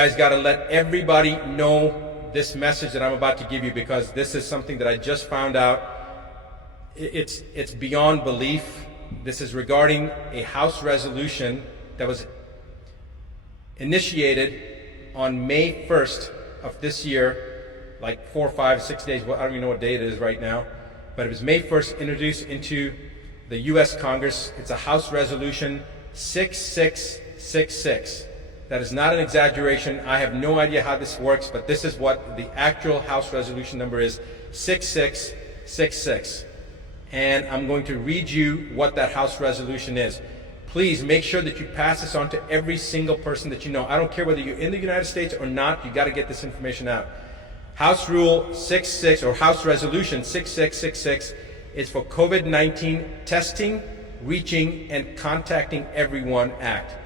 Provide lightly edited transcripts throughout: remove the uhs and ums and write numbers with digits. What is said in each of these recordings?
guys got to let everybody know this message that I'm about to give you, because this is something that I just found out. It's beyond belief. This is regarding a House resolution that was initiated on May 1st of this year, like 4, 5, 6 days, well, I don't even know what day it is right now, but it was May 1st, introduced into the US Congress. It's a House Resolution 6666. That is not an exaggeration. I have no idea how this works, but this is what the actual House resolution number is, 6666. And I'm going to read you what that House resolution is. Please make sure that you pass this on to every single person that you know. I don't care whether you're in the United States or not, you got to get this information out. House Rule 66, or House Resolution 6666, is for COVID-19 testing, reaching, and contacting everyone act.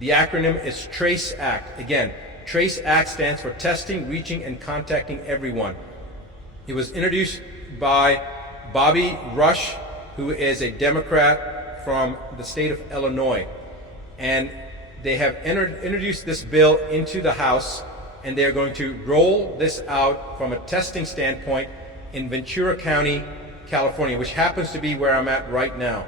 The acronym is TRACE Act. Again, TRACE Act stands for Testing, Reaching, and Contacting Everyone. It was introduced by Bobby Rush, who is a Democrat from the state of Illinois. And they have introduced this bill into the House, and they're going to roll this out from a testing standpoint in Ventura County, California, which happens to be where I'm at right now.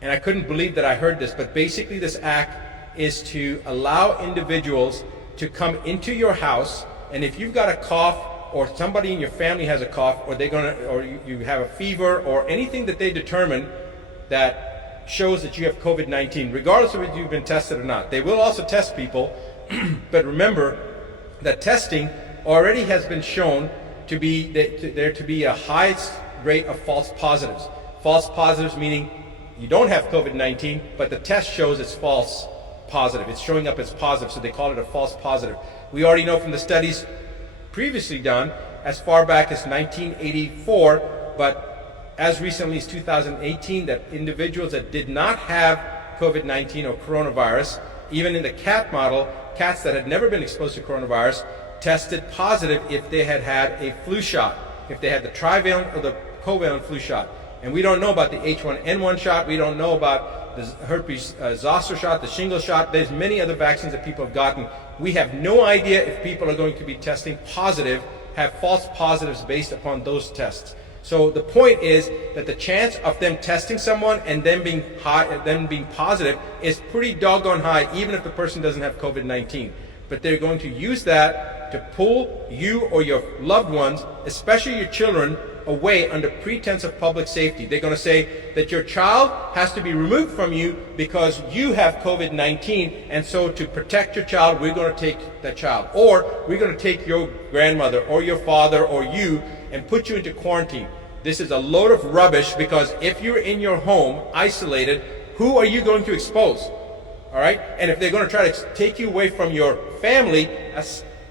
And I couldn't believe that I heard this, but basically this act is to allow individuals to come into your house, and if you've got a cough, or somebody in your family has a cough, or you have a fever, or anything that they determine that shows that you have COVID-19, regardless of if you've been tested or not. They will also test people, but remember that testing already has been shown to be there to be a high rate of false positives. False positives meaning you don't have COVID-19, but the test shows it's false positive. It's showing up as positive, so they call it a false positive. We already know from the studies previously done as far back as 1984, but as recently as 2018, that individuals that did not have COVID-19 or coronavirus, even in the cat model, cats that had never been exposed to coronavirus, tested positive if they had had a flu shot, if they had the trivalent or the covalent flu shot. And we don't know about the H1N1 shot, we don't know about the herpes zoster shot, the shingles shot. There's many other vaccines that people have gotten. We have no idea if people are going to be testing positive, have false positives based upon those tests. So the point is that the chance of them testing someone and them being positive is pretty doggone high, even if the person doesn't have COVID-19. But they're going to use that to pull you or your loved ones, especially your children, away under pretense of public safety. They're going to say that your child has to be removed from you because you have COVID-19, and so to protect your child, we're going to take that child. Or we're going to take your grandmother or your father or you and put you into quarantine. This is a load of rubbish, because if you're in your home, isolated, who are you going to expose? All right? And if they're going to try to take you away from your family,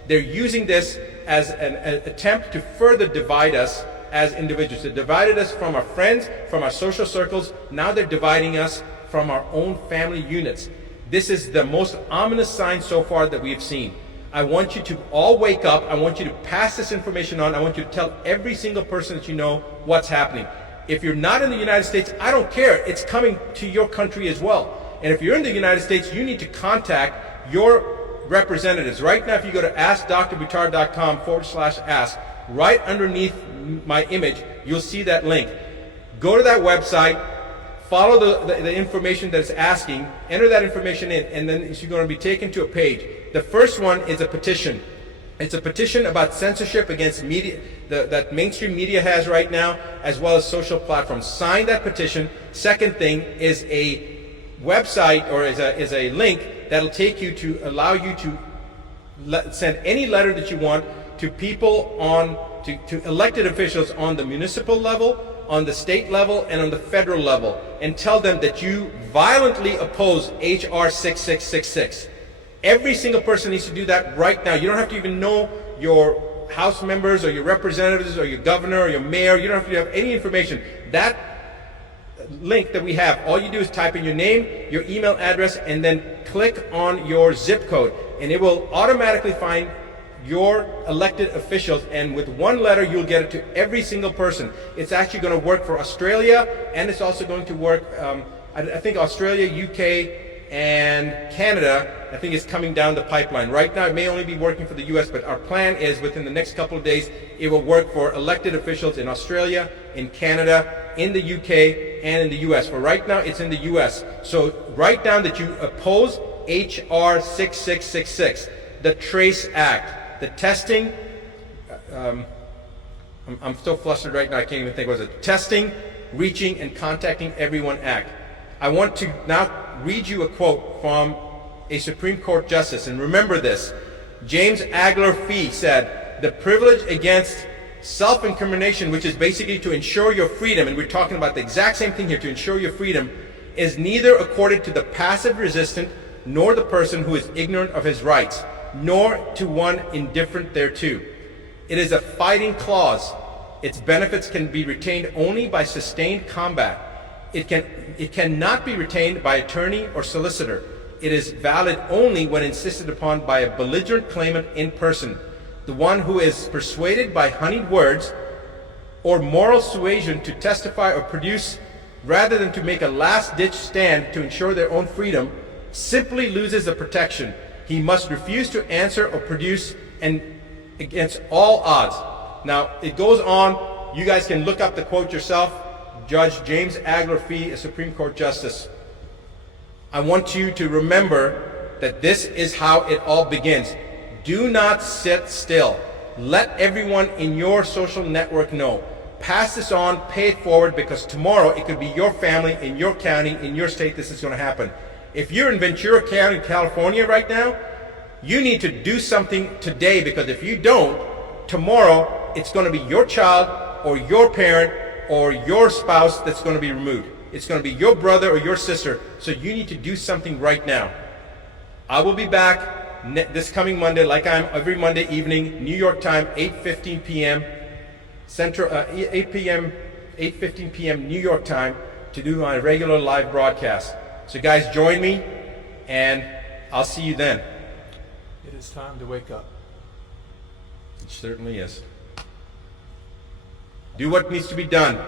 they're using this as an attempt to further divide us as individuals. They divided us from our friends, from our social circles. Now they're dividing us from our own family units. This is the most ominous sign so far that we've seen. I want you to all wake up. I want you to pass this information on. I want you to tell every single person that you know what's happening. If you're not in the United States, I don't care. It's coming to your country as well. And if you're in the United States, you need to contact your representatives. Right now, if you go to askdrbuttar.com/ask, right underneath my image, you'll see that link. Go to that website, follow the information that it's asking, enter that information in, and then you're going to be taken to a page. The first one is a petition. It's a petition about censorship against media that mainstream media has right now, as well as social platforms. Sign that petition. Second thing is a website, or is a link that'll take you to allow you to send any letter that you want to people to elected officials on the municipal level, on the state level, and on the federal level, and tell them that you violently oppose H.R. 6666. Every single person needs to do that right now. You don't have to even know your House members or your representatives or your governor or your mayor. You don't have to have any information. That link that we have, all you do is type in your name, your email address, and then click on your zip code, and it will automatically find your elected officials, and with one letter you'll get it to every single person. It's actually going to work for Australia, and it's also going to work, I think Australia, UK, and Canada, I think, is coming down the pipeline. Right now, it may only be working for the US, but our plan is within the next couple of days, it will work for elected officials in Australia, in Canada, in the UK, and in the US. For right now, it's in the US. So write down that you oppose HR 6666, the TRACE Act, the testing, I'm so flustered right now, I can't even think. What was it? Testing, Reaching, and Contacting Everyone Act. I want to now read you a quote from a Supreme Court justice, and remember this. James Agler Fee said, "The privilege against self-incrimination, which is basically to ensure your freedom," and we're talking about the exact same thing here, to ensure your freedom, "is neither accorded to the passive resistant nor the person who is ignorant of his rights, nor to one indifferent thereto. It is a fighting clause. Its benefits can be retained only by sustained combat. It cannot be retained by attorney or solicitor. It is valid only when insisted upon by a belligerent claimant in person, the one who is persuaded by honeyed words or moral suasion to testify or produce rather than to make a last-ditch stand to ensure their own freedom, simply loses the protection. He must refuse to answer or produce and against all odds." Now, it goes on. You guys can look up the quote yourself. Judge James Agler Fee, a Supreme Court Justice. I want you to remember that this is how it all begins. Do not sit still. Let everyone in your social network know. Pass this on, pay it forward, because tomorrow it could be your family, in your county, in your state, this is going to happen. If you're in Ventura County, California right now, you need to do something today, because if you don't, tomorrow it's going to be your child or your parent or your spouse that's going to be removed. It's going to be your brother or your sister. So you need to do something right now. I will be back this coming Monday, like I am every Monday evening, New York time, 8:15 p.m. Central, 8:15 p.m. New York time, to do my regular live broadcast. So guys, join me, and I'll see you then. It is time to wake up. It certainly is. Do what needs to be done.